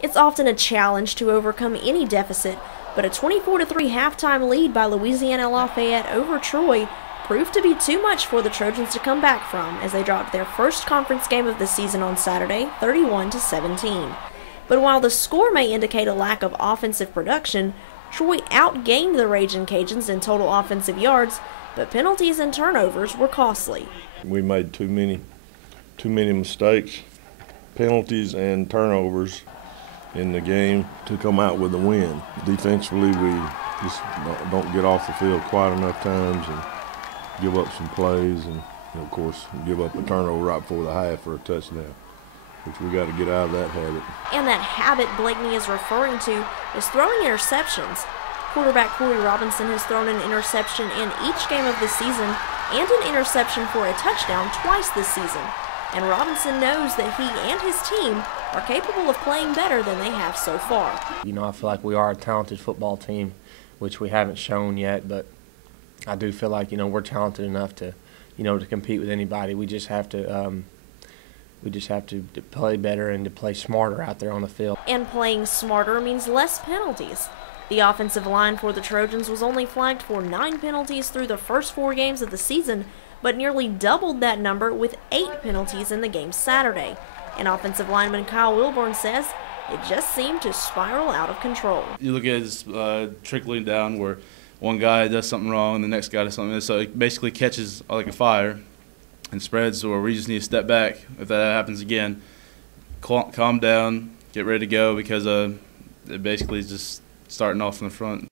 It's often a challenge to overcome any deficit, but a 24-3 halftime lead by Louisiana Lafayette over Troy proved to be too much for the Trojans to come back from as they dropped their first conference game of the season on Saturday, 31-17. But while the score may indicate a lack of offensive production, Troy outgained the Ragin' Cajuns in total offensive yards, but penalties and turnovers were costly. We made too many mistakes, penalties and turnovers in the game to come out with a win. Defensively, we just don't get off the field quite enough times and give up some plays, and of course give up a turnover right before the half for a touchdown, which we got to get out of that habit. And that habit Blakeney is referring to is throwing interceptions. Quarterback Corey Robinson has thrown an interception in each game of the season and an interception for a touchdown twice this season. And Robinson knows that he and his team are capable of playing better than they have so far. You know, I feel like we are a talented football team, which we haven't shown yet, but I do feel like, we're talented enough to, to compete with anybody. We just have to play better and to play smarter out there on the field. And playing smarter means less penalties. The offensive line for the Trojans was only flagged for 9 penalties through the first 4 games of the season, but nearly doubled that number with 8 penalties in the game Saturday. And offensive lineman Kyle Wilborn says it just seemed to spiral out of control. You look at it trickling down where one guy does something wrong and the next guy does something, so it basically catches like a fire and spreads, or we just need to step back if that happens again, calm down, get ready to go, because it basically is just starting off in the front.